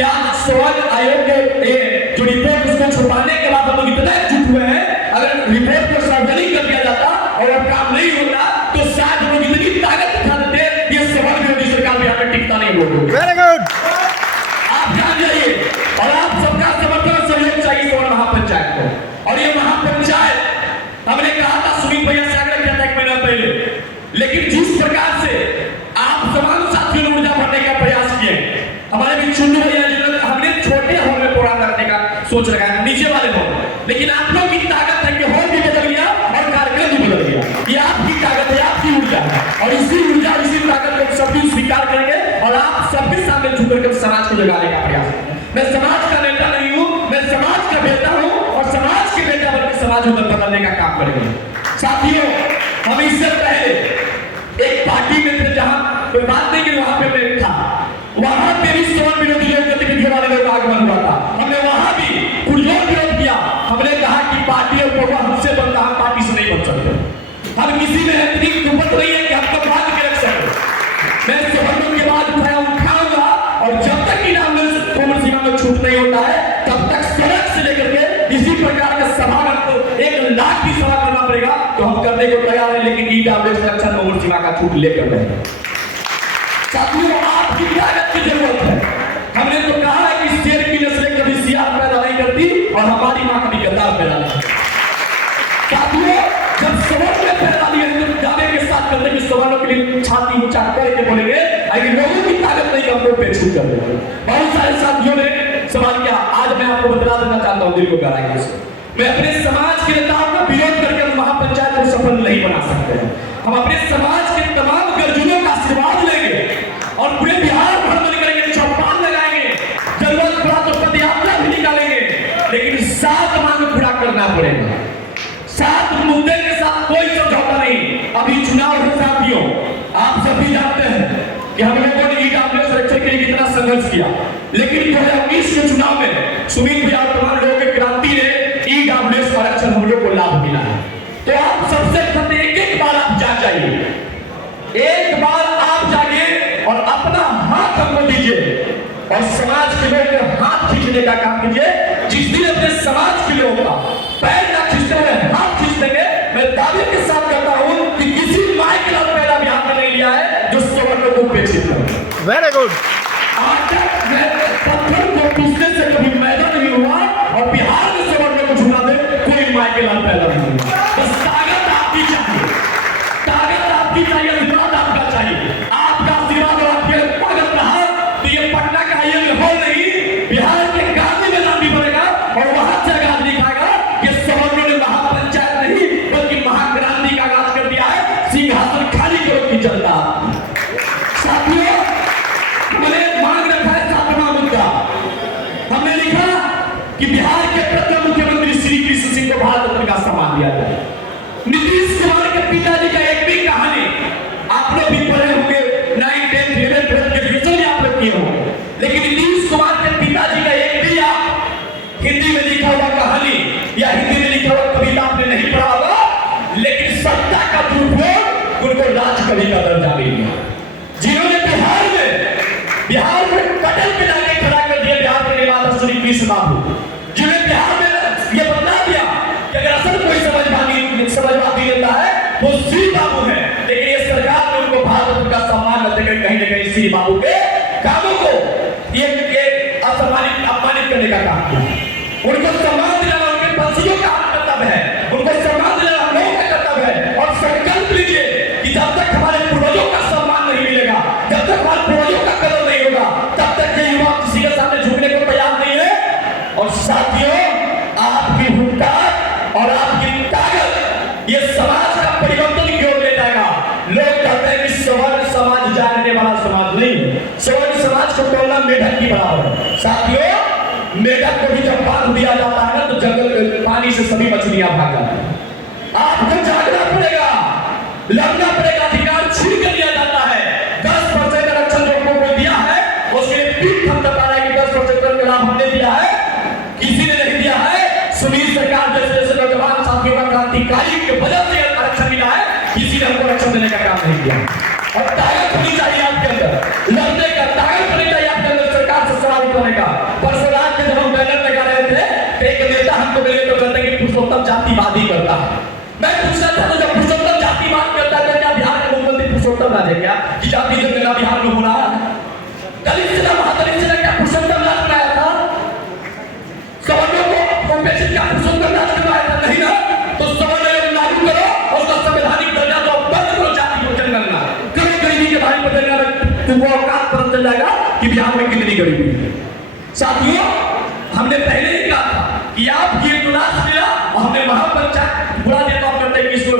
कि आज सवाल आयोग के जो रिपोर्ट उसको छुपाने के बाद हम लोग इतना एकजुट हुए हैं, अगर रिपोर्ट को सार्वजनिक कर दिया जाता और अब काम नहीं होता तो शायद हम लोग इतनी ताकत दिखा देते, ये सवाल विरोधी सरकार भी हमें टिकता नहीं बोलते। Very good. आप जान जाइए और आप सबका समर्थन और सहयोग चाहिए सवर्ण महापंचायत को। और ये महापंचायत हमने कहा था, सुमित भैया से आग्रह किया था एक महीना पहले, लेकिन जिस प्रकार से आप तमाम साथियों ने ऊर्जा भरने का प्रयास किए, हमारे भी चुन्नू भैया जिन्होंने हमने छोटे हॉल में प्रोग्राम करने का सोच रखा है, नीचे वाले हॉल, लेकिन आप लोग की ताकत है कि हॉल भी बदल गया और कार्यक्रम भी बदल गया। ये आपकी ताकत है, आपकी ऊर्जा है, और इसी ऊर्जा इसी ताकत को सभी स्वीकार करेंगे और आप सबके सामने झुककर के समाज को जगाने का प्रयास करेंगे। मैं समाज का नेता नहीं हूं, मैं समाज का बेटा हूं और समाज के बेटा बनकर समाज को बदलने का काम करेंगे। साथियों, हम इससे पहले एक पार्टी में थे जहां कोई बात नहीं कि वहां पे मैं था, वहां पे भी सवर्ण विरोधी लोग गतिविधियों वाले लोग आगमन हुआ था, हमने वहां भी पुरजोर विरोध किया। हमने कहा कि पार्टियों को हमसे बनता, हम पार्टी से नहीं बन सकते, हम किसी में इतनी कुपत नहीं है कि हमको बांध के रख सके। मैं सवर्णों के बाद उठाऊंगा और जब तक इनाम उम्र सीमा में छूट नहीं होता है तब तक सड़क से लेकर के इसी प्रकार का सभा को 1 लाख की सभा करना पड़ेगा तो हम करने को तैयार है, लेकिन ईडब्ल्यूएस लक्षण उम्र सीमा का छूट लेकर रहेंगे। साथियों, आपकी ताकत की जरूरत है। हमने तो कहा है कि शेर की नस्लें कभी सियार पैदा नहीं करती और हमारी मां कभी गद्दार पैदा नहीं करती। साथियों, जब सवर्ण में पैदा लिए तो दावे के साथ करते कि सवर्णों के लिए छाती ऊंचा करके बोलेंगे, अगर लोगों की ताकत नहीं कम तो पेछूट कर देंगे। बहुत सारे साथियों ने सवाल किया, आज मैं आपको बता देना चाहता हूं दिल को गहराई से, मैं अपने समाज के नेताओं का विरोध करके हम महापंचायत को सफल नहीं बना सकते हैं। हम अपने समाज के तमाम गर्जुनों का आशीर्वाद लेंगे और पूरे बिहार भ्रमण करेंगे, चौपाल लगाएंगे, जरूरत पड़ा तो पदयात्रा भी निकालेंगे, लेकिन 7 मांग पूरा करना पड़ेगा। 7 मुद्दे के साथ कोई समझौता नहीं। अभी चुनाव है साथियों, आप सभी जानते हैं कि हम लोगों ने ईडब्ल्यूएस रक्षा के लिए कितना संघर्ष किया, लेकिन 2019 के चुनाव में सुमित भैया और तमाम लोगों की क्रांति ने ईडब्ल्यूएस आरक्षण हम लोग को लाभ मिला है। तो आप सबसे पहले एक बार आप जाइए, एक बार आप जाइए और अपना हाथ हमको दीजिए और समाज के लोग के हाथ खींचने का काम कीजिए। जिस दिन अपने समाज के लोगों का पैर ना खींचते हुए हाथ खींच देंगे, मैं दावे के साथ कहता हूं कि किसी माय के लाल पैदा बिहार में नहीं लिया है जो सवर्णों को पेछित करे। Very good. आज तक पत्थर को पीसने से कभी मैदा नहीं हुआ और बिहार में सवर्णों को झुला दे कोई माय के लाल पैदा नहीं हुआ। बस ताकत आपकी चाहिए, ताकत आपकी चाहिए, आशीर्वाद आपका चाहिए। आपका आशीर्वाद और आपके ताकत रहा तो ये पटना का ये हॉल नहीं, बिहार के गांधी मैदान भी बनेगा और वहां से आगाज दिखाएगा कि सवर्णों ने महापंचायत नहीं बल्कि महाक्रांति का आगाज कर दिया है। सिंहासन खाली करो की जनता। साथियों, हमने मांग रखा है 7वां मुद्दा। हमने लिखा कि बिहार के प्रथम मुख्यमंत्री श्री कृष्ण सिंह को भारत रत्न का सम्मान दिया जाए। नीतीश कुमार के पिताजी का एक भी कहानी आप लोग भी पढ़े होंगे, 9, 10, 11 के एजुकेशन में आप लोग किए होंगे, लेकिन नीतीश कुमार के पिताजी का एक भी आप हिंदी में लिखा हुआ कहानी या हिंदी में लिखा हुआ कविता आपने नहीं पढ़ा होगा, लेकिन सत्ता का दुरुपयोग उनको राजकवि का दर्जा मिल गया। जिन्होंने बिहार में कटल पे लाके खड़ा कर दिया बिहार के निर्माता श्री कृष्ण बाबू, जिन्होंने बिहार में ये बता दिया कि अगर असल कोई समझवादी लेता है वो श्री बाबू है, लेकिन ये सरकार ने उनको भारत का सम्मान न देकर कहीं न कहीं श्री बाबू के कामों को ये अपमानित करने का काम किया। उनको सम्मान दिलाना उनके पंछियों का कर्तव्य है, उनको सम्मान दिलाना हम लोगों का कर्तव्य है। और संकल्प लीजिए कि जब तक हमारे पूर्वजों का सम्मान नहीं मिलेगा, जब तक हमारे पूर्वजों का कदर नहीं होगा, तब तक ये युवा किसी के सामने झुकने को तैयार नहीं है। और साथियों, आपकी हुंकार और आपकी ताकत ये समाज का परिवर्तन क्यों ले जाएगा। लोग कहते हैं कि सवर्ण समाज जानने वाला समाज नहीं, सवर्ण समाज को तोड़ना मेढक की बराबर है। साथियों, मेढक को भी जब बांध दिया जाता है ना तो जंगल में पानी से सभी मछलियां भाग जाती हैं। आपको जागना पड़ेगा, लड़ना पड़ेगा, अधिकार छीन कर लिया जाता है। 10% आरक्षण जो हमको दिया है उसके लिए पीठ थपथपा रहा है कि 10% का लाभ हमने दिया है, किसी ने नहीं दिया है। सुनील सरकार जैसे नौजवान साथियों का क्रांतिकारी के वजह से आरक्षण मिला है, किसी ने हमको आरक्षण देने का काम नहीं किया। और ताकत होनी चाहिए आपके अंदर, लड़ने का ताकत होनी चाहिए आपके अंदर, सरकार से सवाल उठाने का। एक नेता हमको मिले तो कहते हैं कि पुरुषोत्तम जातिवादी करता है। मैं पूछना चाहता हूं, जब पुरुषोत्तम जातिवाद करता है क्या बिहार के मुख्यमंत्री पुरुषोत्तम राज है क्या? कि जाति जनगणना बिहार में हो रहा है? दलित सेना महादलित सेना क्या पुरुषोत्तम राज बनाया था? सवर्णों को उपेक्षित क्या पुरुषोत्तम राज बनाया था? नहीं ना। तो सवर्ण आयोग लागू करो और उसका संवैधानिक दर्जा दो, बंद करो जाति को जनगणना करो। गरीबी के बारे में जनगणना तो वो औकात पता चल जाएगा कि बिहार में कितनी गरीबी है। साथियों, हमने पहले ही कहा था कि आप ये जो राष्ट्र मिला और हमने महापंचायत बुरा देता करते हैं कि इसको